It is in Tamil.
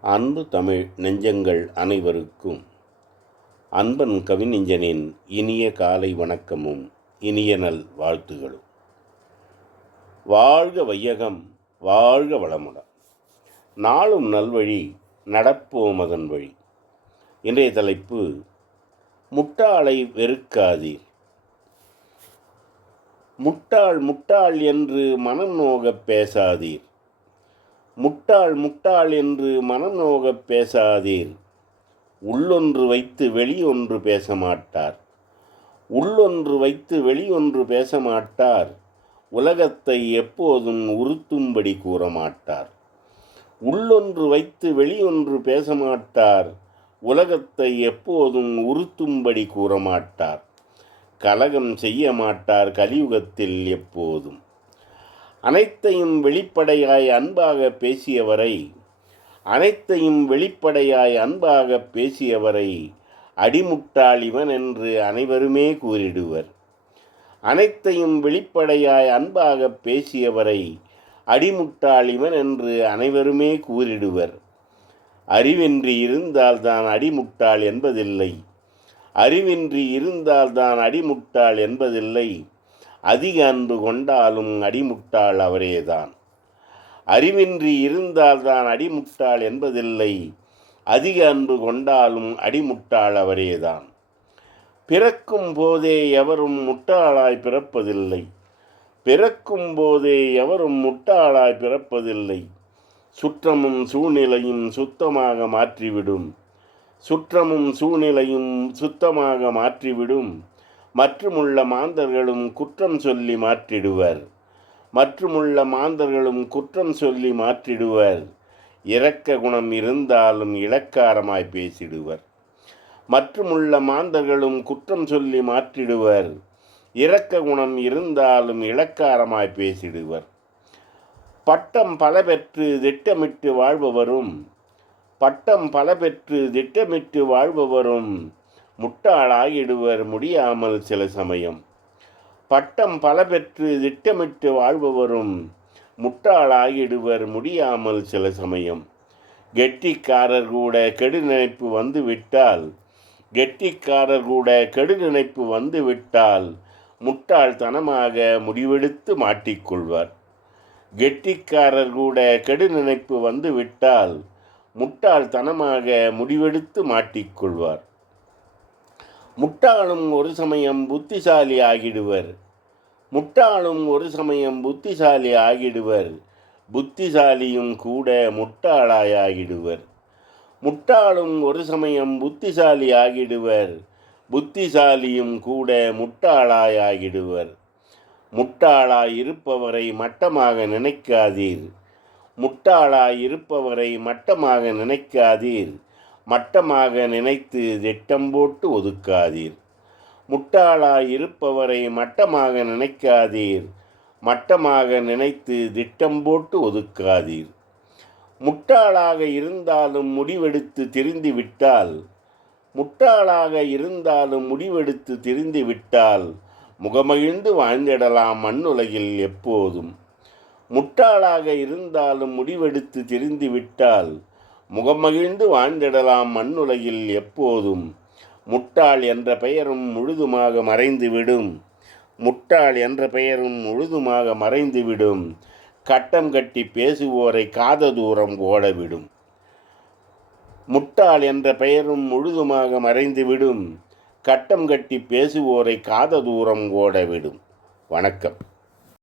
அன்பு தமிழ் நெஞ்சங்கள் அனைவருக்கும். அன்பன் கவிநெஞ்சனின் இனிய காலை வணக்கமும் இனிய நல் வாழ்த்துகளும். வாழ்க வையகம் வாழ்க வளமுடன். நாளும் நல்வழி நடப்போம் அதன் வழி. இன்றைய தலைப்பு முட்டாளை வெறுக்காதீர். முட்டாள் முட்டாள் என்று மனம் நோகப் பேசாதீர். முட்டாள் முட்டாள் என்று மனம் நோகப் பேசாதீர். உள்ளொன்று வைத்து வெளியொன்று பேச மாட்டார் உள்ளொன்று வைத்து வெளியொன்று பேச மாட்டார் உலகத்தை எப்போதும் உறுத்தும்படி கூற மாட்டார் உள்ளொன்று வைத்து வெளியொன்று பேச மாட்டார் உலகத்தை எப்போதும் உறுத்தும்படி கூற மாட்டார் கலகம் செய்ய மாட்டார் கலியுகத்தில் எப்போதும். அனைத்தையும் வெளிப்படையாய் அன்பாக பேசியவரை அனைத்தையும் வெளிப்படையாய் அன்பாக பேசியவரை அடிமுட்டாள் இவன் என்று அனைவருமே கூறிடுவர். அனைத்தையும் வெளிப்படையாய் அன்பாக பேசியவரை அடிமுட்டாள் இவன் என்று அனைவருமே கூறிடுவர். அறிவின்றி இருந்தால்தான் அடிமுட்டாள் என்பதில்லை. அறிவின்றி இருந்தால்தான் அடிமுட்டாள் என்பதில்லை. அதிக அன்பு கொண்டாலும் அடிமுட்டாள் அவரேதான். அறிவின்றி இருந்தால்தான் அடிமுட்டாள் என்பதில்லை. அதிக அன்பு கொண்டாலும் அடிமுட்டாள் அவரேதான். பிறக்கும் போதே எவரும் முட்டாளாய் பிறப்பதில்லை. பிறக்கும் போதே எவரும் முட்டாளாய் பிறப்பதில்லை. சுற்றமும் சூழ்நிலையும் சுத்தமாக மாற்றிவிடும். சுற்றமும் சூழ்நிலையும் சுத்தமாக மாற்றிவிடும். மற்றுமுள்ள மாந்தர்களும் குற்றம் சொல்லி மாற்றிடுவர். மற்றுமுள்ள மாந்தர்களும் குற்றம் சொல்லி மாற்றிடுவர். இரக்க குணம் இருந்தாலும் இலக்காரமாய் பேசிடுவர். மற்றுமுள்ள மாந்தர்களும் குற்றம் சொல்லி மாற்றிடுவர். இரக்க குணம் இருந்தாலும் இலக்காரமாய் பேசிடுவர். பட்டம் பல பெற்று திட்டமிட்டு வாழ்பவரும் பட்டம் பல பெற்று திட்டமிட்டு வாழ்பவரும் முட்டாளாகிடுவர் முடியாமல் சில சமயம். பட்டம் பல பெற்று திட்டமிட்டு வாழ்பவரும் முட்டாளாகிடுவர் முடியாமல் சில சமயம். கெட்டிக்காரர் கூட கெடு நினைப்பு வந்து விட்டால் கெட்டிக்காரர் கூட கெடு நினைப்பு வந்து விட்டால் முட்டாள்தனமாக முடிவெடுத்து மாட்டிக்கொள்வார். கெட்டிக்காரர் கூட கெடு நினைப்பு வந்து விட்டால் முட்டாள்தனமாக முடிவெடுத்து மாட்டிக்கொள்வார். முட்டாளும் ஒரு சமயம் புத்திசாலி ஆகிடுவர் முட்டாளும் ஒரு சமயம் புத்திசாலி ஆகிடுவர் புத்திசாலியும் கூட முட்டாளாயாகிடுவர். முட்டாளும் ஒரு சமயம் புத்திசாலி ஆகிடுவர் புத்திசாலியும் கூட முட்டாளாயாகிடுவர். முட்டாளாய் இருப்பவரை மட்டமாக நினைக்காதீர். முட்டாளாய் இருப்பவரை மட்டமாக நினைக்காதீர். மட்டமாக நினைத்து திட்டம் போட்டு ஒதுக்காதீர். முட்டாளாய் இருப்பவரை மட்டமாக நினைக்காதீர். மட்டமாக நினைத்து திட்டம் போட்டு ஒதுக்காதீர். முட்டாளாக இருந்தாலும் முடிவெடுத்து திரிந்து விட்டால் முட்டாளாக இருந்தாலும் முடிவெடுத்து திரிந்து விட்டால் முகமகிழ்ந்து வாழ்ந்திடலாம் மண்ணுலகில் எப்போதும். முட்டாளாக இருந்தாலும் முடிவெடுத்து திரிந்து விட்டால் முகமகிழ்ந்து வாழ்ந்திடலாம் மண்ணுலகில் எப்போதும். முட்டாள் என்ற பெயரும் முழுதுமாக மறைந்துவிடும். முட்டாள் என்ற பெயரும் முழுதுமாக மறைந்துவிடும். கட்டம் கட்டி பேசுவோரை காத தூரம் ஓடவிடும். முட்டாள் என்ற பெயரும் முழுதுமாக மறைந்துவிடும். கட்டம் கட்டி பேசுவோரை காத தூரம் ஓடவிடும். வணக்கம்.